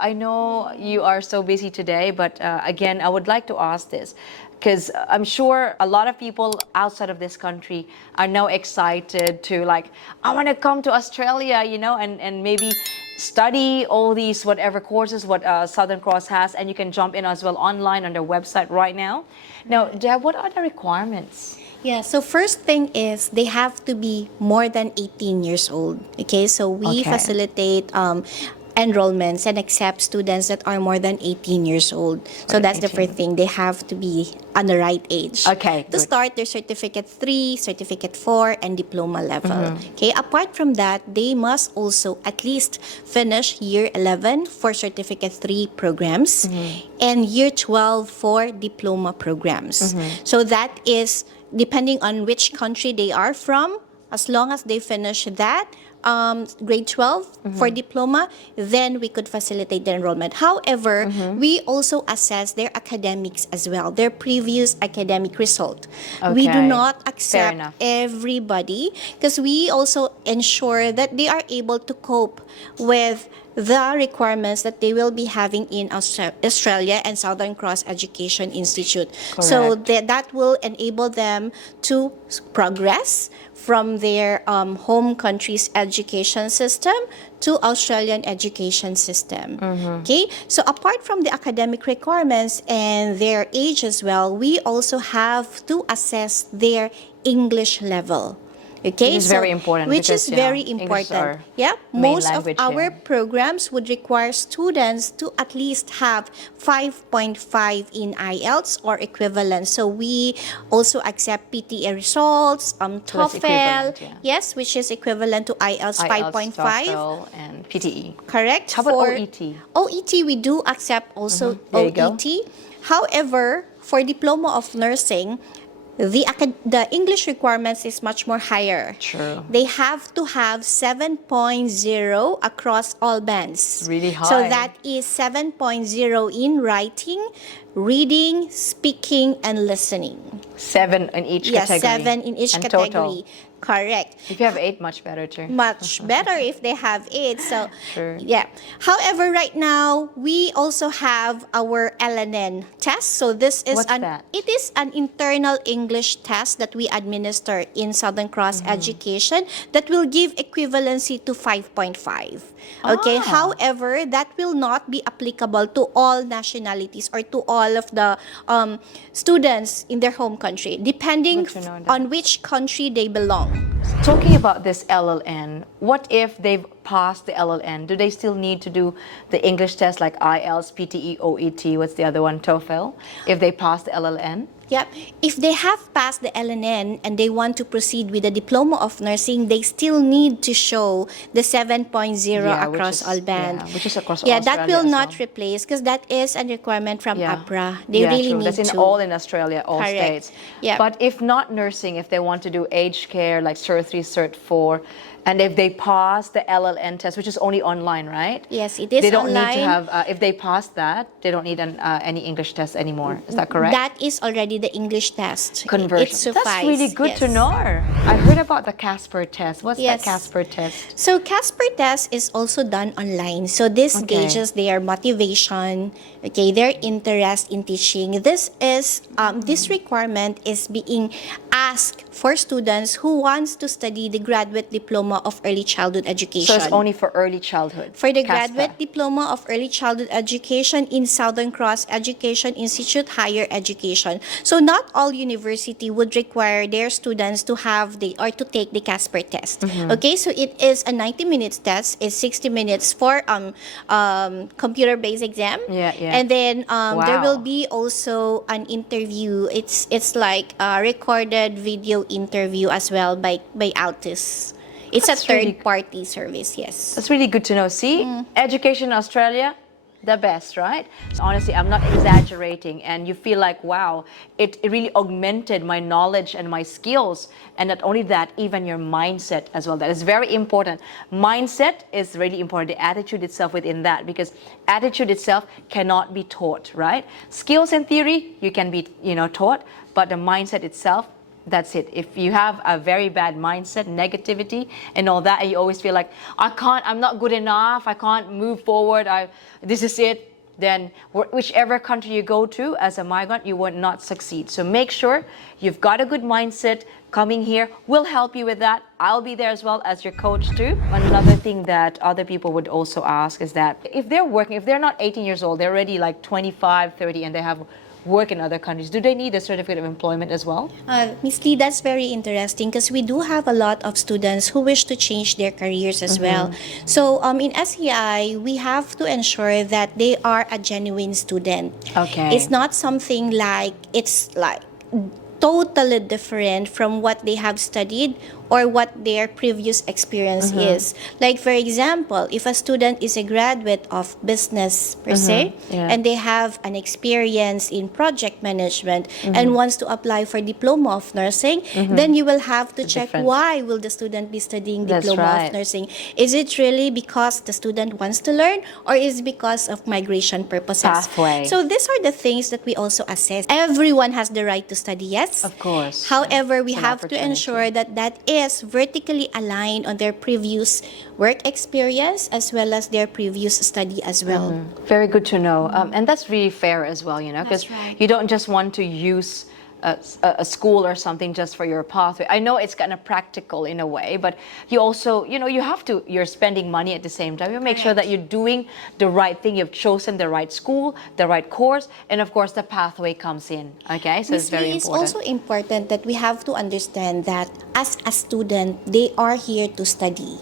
I know you are so busy today, but again, I would like to ask this because I'm sure a lot of people outside of this country are now excited to like, I want to come to Australia, and maybe study all these whatever courses what Southern Cross has, and you can jump in as well online on their website right now. Now, Deb, what are the requirements? Yeah, so first thing is they have to be more than 18 years old. Okay, so we facilitate enrollments and accept students that are more than 18 years old. So that's the first thing. They have to be on the right age. Okay, to start their Certificate 3, Certificate 4, and Diploma level. Okay, apart from that, they must also at least finish Year 11 for Certificate 3 programs and Year 12 for Diploma programs. So that is depending on which country they are from. As long as they finish that, grade 12 for diploma, then we could facilitate the enrollment. However, we also assess their academics as well, their previous academic result. We do not accept everybody because we also ensure that they are able to cope with the requirements that they will be having in Australia and Southern Cross Education Institute. So that will enable them to progress from their home country's education system to Australian education system. Okay, so apart from the academic requirements and their age as well, we also have to assess their English level. Okay, which is very important. Which is very important. Yeah, most of our programs would require students to at least have 5.5 in IELTS or equivalent. So we also accept PTE results, TOEFL, yes, which is equivalent to IELTS 5.5, TOEFL and PTE. Correct. How about OET? OET, we do accept also OET. However, for Diploma of Nursing, the English requirements is much more higher. True. They have to have 7.0 across all bands. Really high. So that is 7.0 in writing, reading, speaking, and listening. 7 in each category. 7 in each category. Total. Correct. If you have 8, much better too. Much better if they have 8. So, sure. Yeah. However, right now we also have our LNN test. So this is it is an internal English test that we administer in Southern Cross Education that will give equivalency to 5.5. Okay. However, that will not be applicable to all nationalities or to all of the students in their home country, depending on which country they belong. Talking about this LLN, what if they've passed the LLN? Do they still need to do the English test like IELTS, PTE, OET, what's the other one, TOEFL, if they pass the LLN? Yep. If they have passed the LNN and they want to proceed with the Diploma of Nursing, they still need to show the 7.0 across all bands. Yeah, which is across all Australia. That will not replace because that is a requirement from APRA. They really need That's in all in Australia, all states. Yeah. But if not nursing, if they want to do aged care like Cert 3, Cert 4, and if they pass the LLN test, which is only online, right? Yes, it is online. They don't need to have, if they pass that, they don't need any English test anymore. Is that correct? That is already the English test. Conversion. That's really good to know. I heard about the CASPER test. What's that CASPER test? So CASPER test is also done online. So this gauges their motivation, their interest in teaching. This is this requirement is being asked for students who wants to study the graduate diploma of early childhood education. So it's only for early childhood. For the graduate diploma of early childhood education in Southern Cross Education Institute Higher Education. So not all university would require their students to have or to take the CASPER test. Okay, so it is a 90 minutes test. It's 60 minutes for computer-based exam. And then there will be also an interview. It's like a recorded video interview as well by Altis. It's a third-party service, yes. That's really good to know. See, education in Australia, the best, right? So honestly, I'm not exaggerating, and you feel like, wow, it really augmented my knowledge and my skills. And not only that, even your mindset as well. That is very important. Mindset is really important, the attitude itself within that, because attitude itself cannot be taught, right? Skills and theory, you can be, taught, but the mindset itself, that's it. If you have a very bad mindset, negativity and all that, and you always feel like, I'm not good enough, I can't move forward, this is it, then whichever country you go to as a migrant, you will not succeed. So make sure you've got a good mindset. Coming here will help you with that. I'll be there as well as your coach too. Another thing that other people would also ask is that if they're working, if they're not 18 years old, they're already like 25, 30, and they have work in other countries, do they need a certificate of employment as well? Miss Lee, that's very interesting because we do have a lot of students who wish to change their careers as well. So in SEI, we have to ensure that they are a genuine student. Okay. It's not something like it's like totally different from what they have studied or what their previous experience is. Like for example, if a student is a graduate of business per se, and they have an experience in project management and wants to apply for diploma of nursing, then you will have to check why will the student be studying diploma of nursing. Is it really because the student wants to learn, or is it because of migration purposes? Pathway. So these are the things that we also assess. Everyone has the right to study, yes. Of course. However, we It's an have to opportunity. ensure that that is vertically aligned on their previous work experience as well as their previous study as well. Very good to know. And that's really fair as well, you know, because That's right. you don't just want to use a school or something just for your pathway. I know it's kind of practical in a way, but you also, you know, you're spending money at the same time. You make sure that you're doing the right thing. You've chosen the right school, the right course, and of course the pathway comes in. Okay, so it's very It's important. also important that we have to understand that as a student, they are here to study.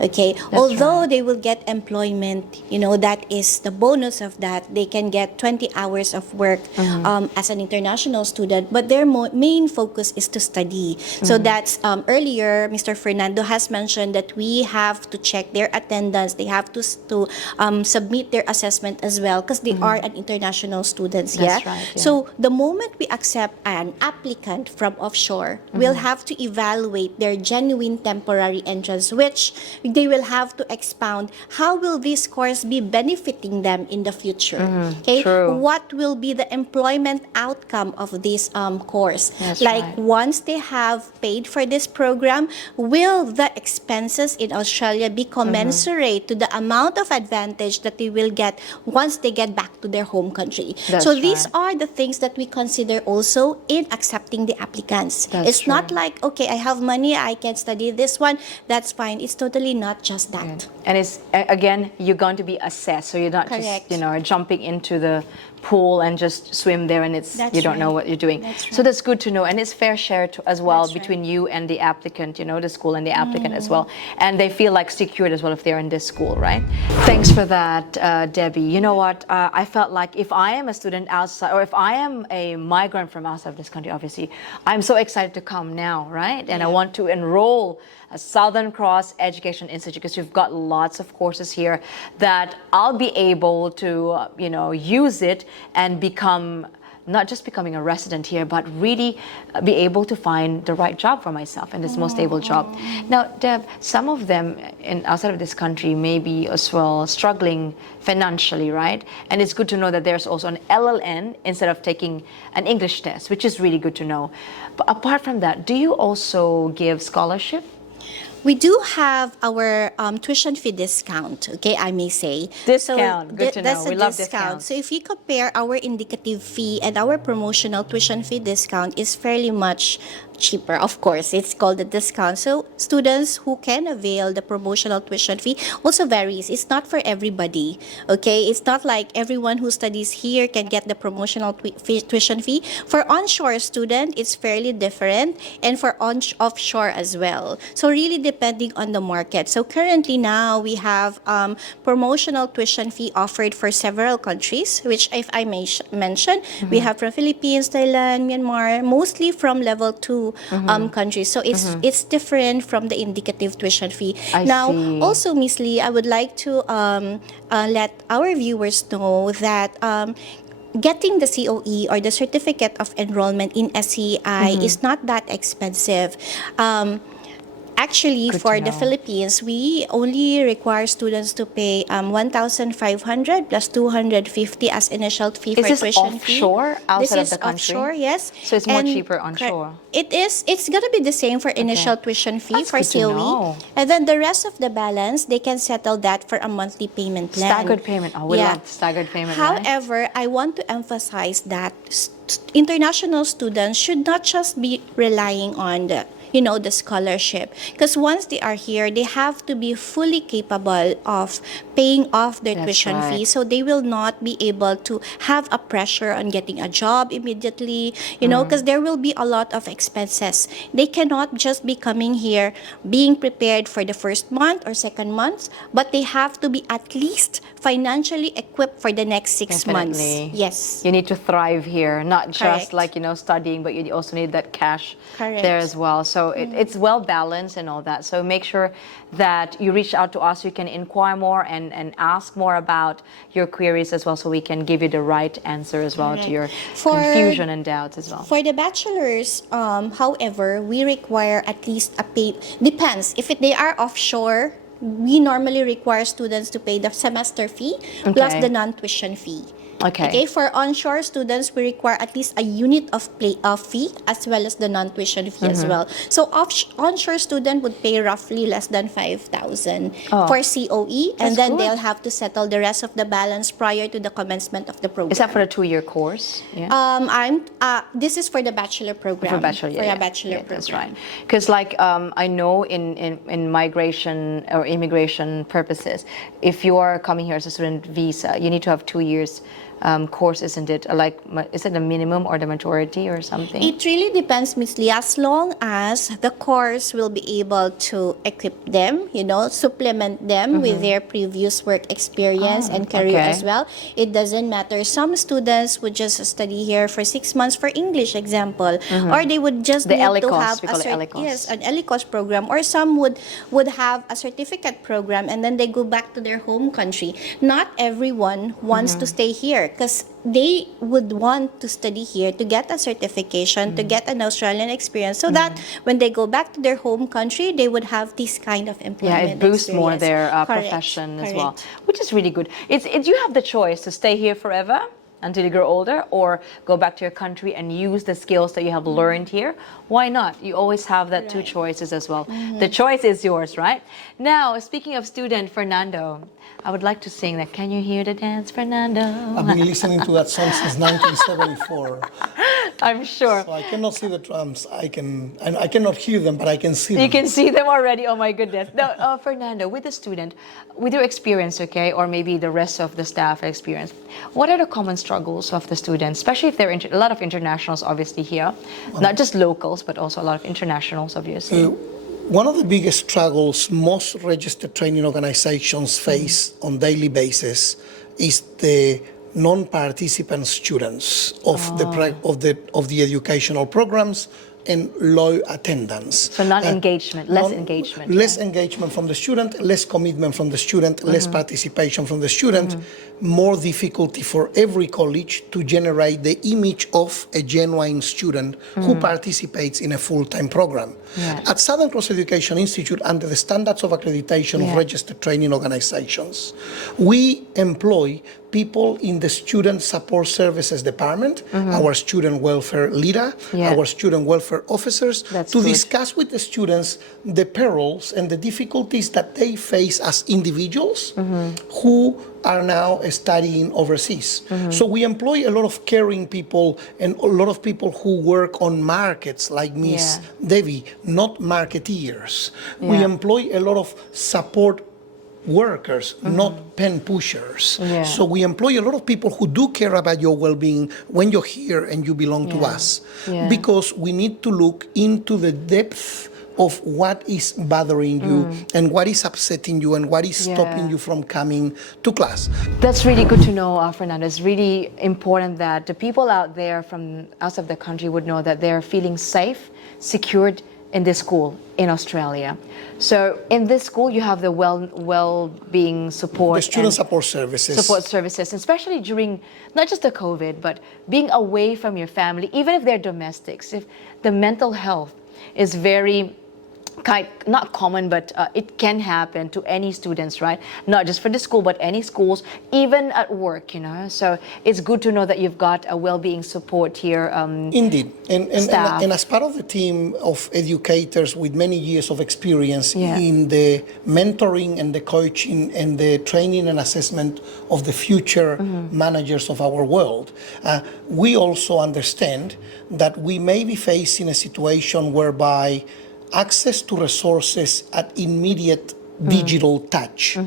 Okay, although they will get employment, you know, that is the bonus of that. They can get 20 hours of work as an international student, but their main focus is to study. So that's earlier, Mr. Fernando has mentioned that we have to check their attendance. They have to submit their assessment as well because they are an international students. That's right, yeah. So the moment we accept an applicant from offshore, we'll have to evaluate their genuine temporary entrance, which they will have to expound how will this course be benefiting them in the future. Okay, true. what will be the employment outcome of this course? That's like right. once they have paid for this program, will the expenses in Australia be commensurate to the amount of advantage that they will get once they get back to their home country? That's So these right. are the things that we consider also in accepting the applicants. That's It's not true. like, okay, I have money, I can study this one, that's fine. It's totally not just that. And it's again, you're going to be assessed, so you're not Correct. just, you know, jumping into the pool and just swim there, and That's you don't know right. what you're doing. That's So right. that's good to know, and it's fair share as well That's between right. you and the applicant, you know, the school and the applicant as well, and they feel like secured as well if they're in this school, right? Thanks for that, Debbie. You know what? I felt like if I am a student outside, or if I am a migrant from outside of this country, obviously, I'm so excited to come now, right? And I want to enroll at Southern Cross Education Institute because you've got lots of courses here that I'll be able to, you know, use it and become not just becoming a resident here, but really be able to find the right job for myself and this most stable job. Now, Deb, some of them outside of this country may be as well struggling financially, right? And it's good to know that there's also an LLN instead of taking an English test, which is really good to know. But apart from that, do you also give scholarship? We do have our tuition fee discount, okay, I may say. Discount, good to know. That's a We love discount. discounts. So if you compare our indicative fee and our promotional tuition fee discount is fairly much cheaper, of course. It's called a discount. So students who can avail the promotional tuition fee also varies. It's not for everybody, okay? It's not like everyone who studies here can get the promotional tuition fee. For onshore student, it's fairly different, and for offshore as well. So really depending on the market. So currently now we have promotional tuition fee offered for several countries, which if I may mention, we have from Philippines, Thailand, Myanmar, mostly from level 2 countries. So it's different from the indicative tuition fee. I Now, see. also, Miss Lee, I would like to let our viewers know that getting the COE or the Certificate of Enrollment in SEI is not that expensive. Actually, Good for to the know. Philippines, we only require students to pay 1,500 plus 250 as initial fee Is for this tuition fee. offshore, This outside of is the country? offshore, yes. So it's more cheaper onshore. It is. It's gonna be the same for initial tuition fee That's for good to COE, know. and then the rest of the balance they can settle that for a monthly payment plan. Staggered payment. Oh, we love staggered payment, right? However, I want to emphasize that international students should not just be relying on the scholarship, because once they are here they have to be fully capable of paying off their That's tuition right. fee, so they will not be able to have a pressure on getting a job immediately, because there will be a lot of expenses. They cannot just be coming here being prepared for the first month or second month, but they have to be at least financially equipped for the next 6 months. Definitely. Yes. You need to thrive here, not just Correct. like, studying, but you also need that cash Correct. there as well. So it's well balanced and all that. So make sure that you reach out to us. You can inquire more and ask more about your queries as well, so we can give you the right answer as well to your confusion and doubts as well. For the bachelors, however, we require at least depends. If they are offshore, we normally require students to pay the semester fee plus Okay. the non-tuition fee. Okay. For onshore students, we require at least a unit of fee as well as the non-tuition fee as well. So onshore student would pay roughly less than 5,000 for COE, and That's then good. they'll have to settle the rest of the balance prior to the commencement of the program. Is that for a 2-year course? Yeah. This is for the bachelor program. For bachelor, yeah, For yeah. a bachelor Yeah, program. that's right. Because I know in migration or immigration purposes, if you are coming here as a student visa, you need to have 2 years course, isn't it? Like, is it the minimum or the majority or something? It really depends, Miss Lee. As long as the course will be able to equip them, supplement them with their previous work experience and career okay. as well, it doesn't matter. Some students would just study here for 6 months for English example, or they would just The need to ELICOS, have we call it ELICOS. yes, an ELICOS program, or some would have a certificate program and then they go back to their home country. Not everyone wants to stay here, because they would want to study here to get a certification, to get an Australian experience, so that when they go back to their home country, they would have this kind of employment. Yeah, it boosts more experience. their Correct, profession as well, correct. which is really good. You have the choice to stay here forever until you grow older, or go back to your country and use the skills that you have learned here. Why not? You always have that two choices as well. The choice is yours, right? Now, speaking of student, Fernando, I would like to sing that. Can you hear the dance, Fernando? I've been listening to that song since 1974. I'm sure. So I cannot see the drums. I cannot hear them, but I can see You them. can see them already. Oh my goodness. Now, Fernando, with the student, with your experience, okay, or maybe the rest of the staff experience, what are the common struggles of the students, especially if there are a lot of internationals obviously here, not just locals, but also a lot of internationals, obviously. One of the biggest struggles most registered training organizations face on daily basis is the non-participant students of the educational programs and low attendance. So non-engagement, less engagement. Less engagement from the student, less commitment from the student, less participation from the student, more difficulty for every college to generate the image of a genuine student who participates in a full-time program. Yeah. At Southern Cross Education Institute, under the standards of accreditation of registered training organizations, we employ people in the Student Support Services Department, our student welfare leader, our student welfare officers, to discuss with the students the perils and the difficulties that they face as individuals who are now studying overseas. So we employ a lot of caring people and a lot of people who work on markets like Miss Devi, not marketeers. We employ a lot of support workers, not pen pushers. So we employ a lot of people who do care about your well-being when you're here and you belong to us, because we need to look into the depth of what is bothering you and what is upsetting you and what is stopping you from coming to class. That's really good to know, Fernando. It's really important that the people out there from outside of the country would know that they're feeling safe, secured in this school in Australia. So in this school, you have the well-being support, The student support services. especially during not just the COVID, but being away from your family, even if they're domestics. If the mental health is very not common, but it can happen to any students, right? Not just for the school, but any schools, even at work, So it's good to know that you've got a well-being support here. Indeed. Staff. And as part of the team of educators with many years of experience Yeah. in the mentoring and the coaching and the training and assessment of the future managers of our world, we also understand that we may be facing a situation whereby access to resources at immediate digital touch.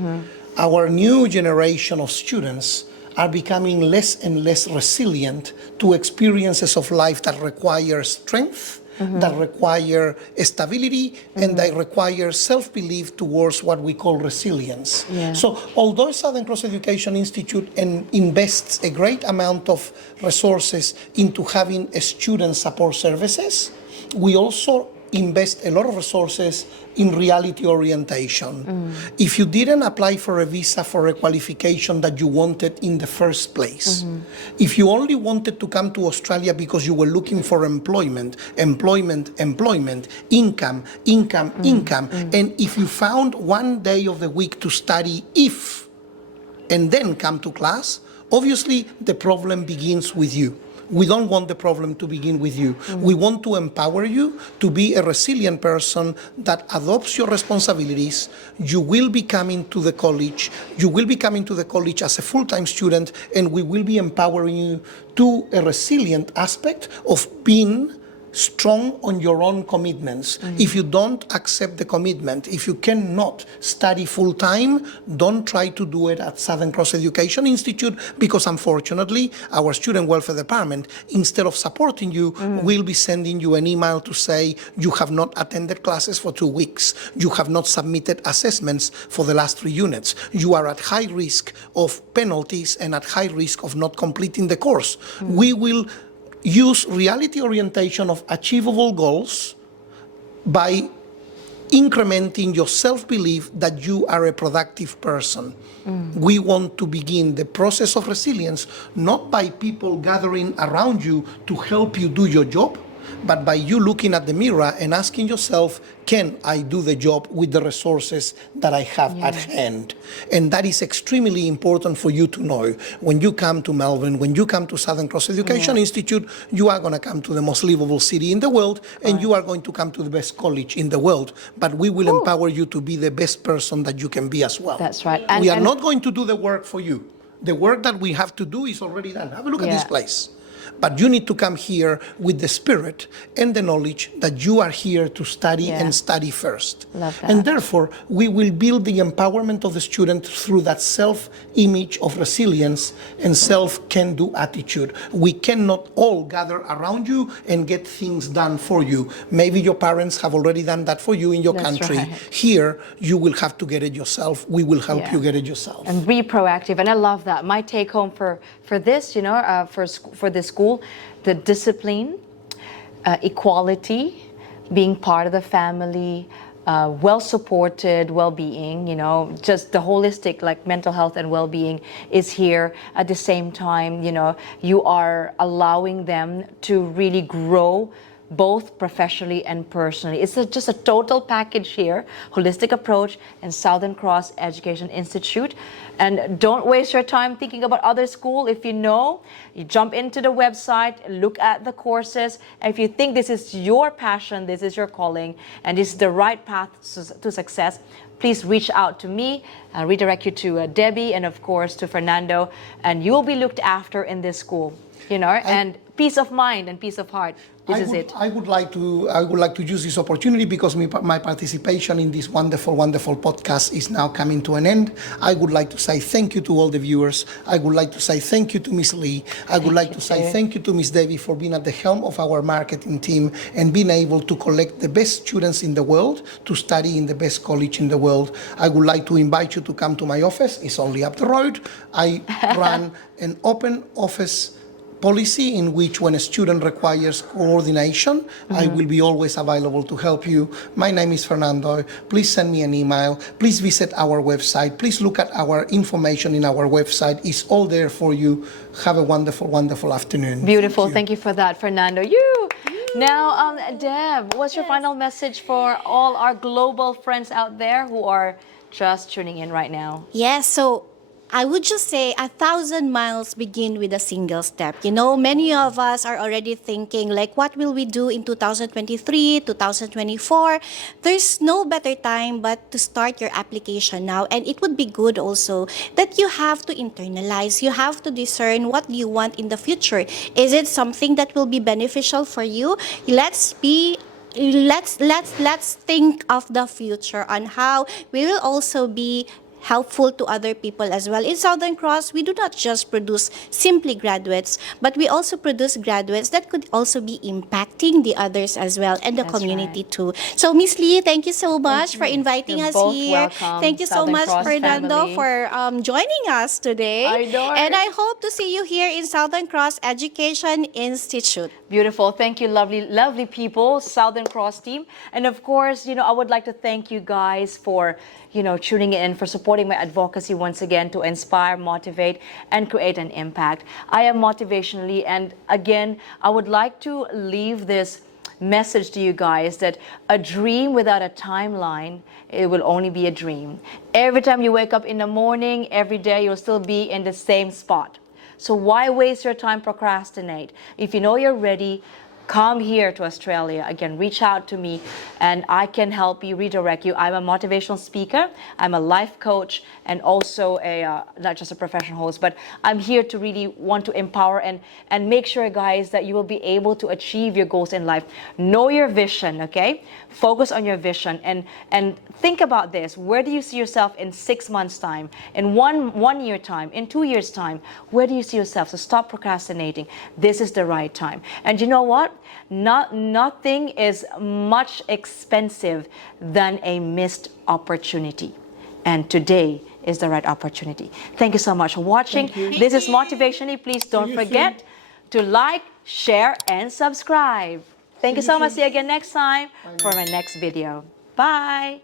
Our new generation of students are becoming less and less resilient to experiences of life that require strength, that require stability, and that require self-belief towards what we call resilience. Yeah. So although Southern Cross Education Institute invests a great amount of resources into having student support services, we also invest a lot of resources in reality orientation. If you didn't apply for a visa for a qualification that you wanted in the first place, if you only wanted to come to Australia because you were looking for employment, income, and if you found one day of the week to study and then come to class, obviously the problem begins with you. We don't want the problem to begin with you. We want to empower you to be a resilient person that adopts your responsibilities. You will be coming to the college. You will be coming to the college as a full-time student, and we will be empowering you to a resilient aspect of being strong on your own commitments. If you don't accept the commitment, if you cannot study full-time, don't try to do it at Southern Cross Education Institute, because unfortunately, our Student Welfare Department, instead of supporting you, will be sending you an email to say, you have not attended classes for 2 weeks. You have not submitted assessments for the last 3 units. You are at high risk of penalties and at high risk of not completing the course. We will use reality orientation of achievable goals by incrementing your self-belief that you are a productive person. We want to begin the process of resilience not by people gathering around you to help you do your job, but by you looking at the mirror and asking yourself, can I do the job with the resources that I have at hand? And that is extremely important for you to know. When you come to Melbourne, when you come to Southern Cross Education Institute, you are going to come to the most livable city in the world, and you are going to come to the best college in the world. But we will empower you to be the best person that you can be as well. That's right. We are not going to do the work for you. The work that we have to do is already done. Have a look at this place. But you need to come here with the spirit and the knowledge that you are here to study and study first. Love that. And therefore, we will build the empowerment of the student through that self-image of resilience and self-can-do attitude. We cannot all gather around you and get things done for you. Maybe your parents have already done that for you in your country. Right. Here, you will have to get it yourself. We will help you get it yourself. And be proactive, and I love that. My take home for this, for this school, the discipline, equality, being part of the family, well supported, well-being, just the holistic, like mental health and well-being is here. At the same time, you are allowing them to really grow both professionally and personally. It's just a total package here, holistic approach, and Southern Cross Education Institute. And don't waste your time thinking about other school. If you jump into the website, look at the courses. And if you think this is your passion, this is your calling, and this is the right path to success, please reach out to me. I'll redirect you to Debbie and of course to Fernando, and you'll be looked after in this school, and peace of mind and peace of heart. I would like to use this opportunity because my participation in this wonderful podcast is now coming to an end. I would like to say thank you to all the viewers. I would like to say thank you to Miss Lee. I would like to say thank you to Miss Debbie for being at the helm of our marketing team and being able to collect the best students in the world to study in the best college in the world. I would like to invite you to come to my office. It's only up the road. I run an open office policy in which when a student requires coordination, I will be always available to help you. My name is Fernando. Please send me an email. Please visit our website. Please look at our information in our website. It's all there for you. Have a wonderful, wonderful afternoon. Beautiful. Thank you for that, Fernando. Now, Deb, what's your final message for all our global friends out there who are just tuning in right now? Yes, so I would just say 1,000 miles begin with a single step. You know, many of us are already thinking, like, what will we do in 2023, 2024? There's no better time but to start your application now. And it would be good also that you have to internalize, you have to discern what you want in the future. Is it something that will be beneficial for you? Let's think of the future on how we will also be helpful to other people as well. In Southern Cross, we do not just produce simply graduates, but we also produce graduates that could also be impacting the others as well and the That's community right. too. So Miss Lee, thank you so much for inviting You're us both here. welcome, Thank you so Southern much, Cross Fernando, family. for joining us today. I know. And I hope to see you here in Southern Cross Education Institute. Beautiful. Thank you, lovely, lovely people, Southern Cross team. And of course, I would like to thank you guys for, tuning in, for supporting my advocacy once again to inspire, motivate, and create an impact. I am Motivationalee, and again, I would like to leave this message to you guys that a dream without a timeline, it will only be a dream. Every time you wake up in the morning, every day, you'll still be in the same spot. So why waste your time procrastinate? If you know you're ready, come here to Australia. Again, reach out to me and I can help you, redirect you. I'm a motivational speaker, I'm a life coach, and also not just a professional host, but I'm here to really want to empower and make sure, guys, that you will be able to achieve your goals in life. Know your vision, okay? Focus on your vision and think about this. Where do you see yourself in 6 months' time, in one year time, in 2 years' time? Where do you see yourself? So stop procrastinating. This is the right time. And you know what? Nothing is much expensive than a missed opportunity. And today is the right opportunity. Thank you so much for watching. This is Motivationalee. Please don't forget to like, share, and subscribe. Thank you so much. See you again next time for my next video. Bye.